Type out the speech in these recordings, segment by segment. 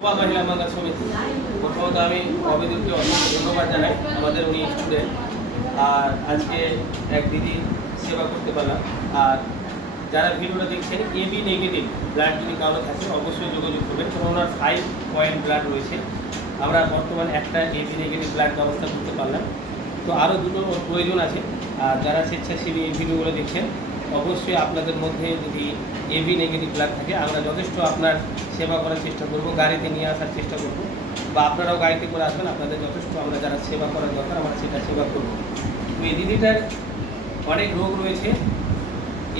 মহিলা বাংলা সমিতি প্রথমত আমি অবিদুলকে অসংখ্য ধন্যবাদ জানাই। আমাদের উনি স্টুডেন্ট, আর আজকে এক দিদি সেবা করতে পারলাম। আর যারা ভিডিওটা দেখছেন, এবি নেগেটিভ ব্লাড যদি কারো থাকে অবশ্যই যোগাযোগ করবেন, কারণ ওনার 5 পয়েন্ট ব্লাড রয়েছে। আমরা বর্তমানে একটা এবি নেগেটিভ ব্লাড ব্যবস্থা করতে পারলাম, তো আরও দুটো প্রয়োজন আছে। আর যারা স্বেচ্ছাসেবী এই ভিডিওগুলো দেখছেন, অবশ্যই আপনাদের মধ্যে যদি এবি নেগেটিভ ব্লাড থাকে আমরা যথেষ্ট আপনার সেবা করার চেষ্টা করব, গাড়িতে নিয়ে আসার চেষ্টা করব, বা আপনারাও গাড়িতে করে আসবেন। আপনাদের যথেষ্ট আমরা যারা সেবা করার দরকার আমরা সেটা সেবা করব। তো এই দিদিটার অনেক রোগ রয়েছে,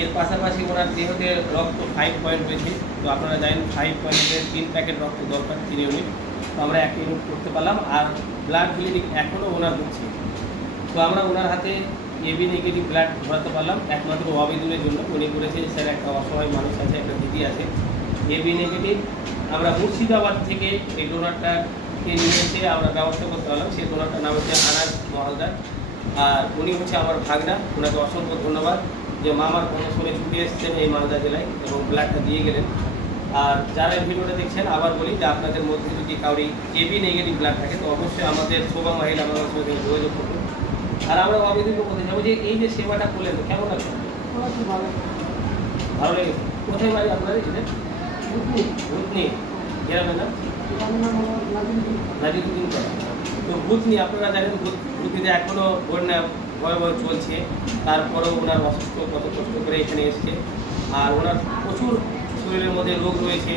এর পাশাপাশি ওনার দেহতে রক্ত 5 পয়েন্ট রয়েছে। তো আপনারা জানেন 5 পয়েন্টের 3 প্যাকেট রক্ত দরকার, 3 ইউনিট। তো আমরা 1 ইউনিট করতে পারলাম, আর ব্লাড ব্লিডিং এখনও ওনার হচ্ছে। তো আমরা ওনার হাতে এবি নেগেটিভ ব্লাড ধরাতে পারলাম একমাত্র অবিদুলের জন্য। উনি বলেছে স্যার একটা অসহায় মানুষ আছে, একটা দিদি আছে এবি নেগেটিভ। আমরা মুর্শিদাবাদ থেকে এই ডোনারটাকে নিয়ে এসে আমরা ব্যবস্থা করতে পারলাম। সেই ডোনারটার নাম হচ্ছে আনাস মহালদার, আর উনি হচ্ছে আমার ভাগনা। ওনাকে অসংখ্য ধন্যবাদ যে মামার কোনো শুনে ছুটে এসেছেন এই মালদা জেলায় এবং ব্লাডটা দিয়ে গেলেন। আর যারা এই ভিডিওটা দেখছেন, আবার বলি যে আপনাদের মধ্যে যদি কাউরি এবি নেগেটিভ ব্লাড থাকে তো অবশ্যই আমাদের শোভা মহিলা বাংলার সঙ্গে যোগাযোগ করুন। আর আমরা অবিদুলকে বলতে যাবো যে এই যে সেবাটা করলেন কেমন লাগছে? ভালো লেগেছে। কোথায় বাড়ি আপনার? এটা ভূতনি গ্রামে না? নাজিরুদ্দিন পাড়া। তো ভূতনি আপনারা জানেন, ভূতনিতে এখনও বন্যা ভয়াবহ চলছে। তারপরেও ওনার অসুস্থ কত কষ্ট করে এখানে এসছে, আর ওনার প্রচুর শরীরের মধ্যে রোগ রয়েছে।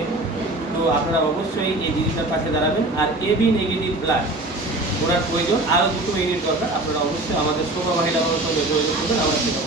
তো আপনারা অবশ্যই এই দিদিটার পাশে দাঁড়াবেন। আর এবি নেগেটিভ ব্লাড ওনার প্রয়োজন, আরও দুটো ইউনিট দরকার। আপনারা অবশ্যই আমাদের শোভা মহিলা সঙ্গে যোগাযোগ করবেন, আমরা সেটা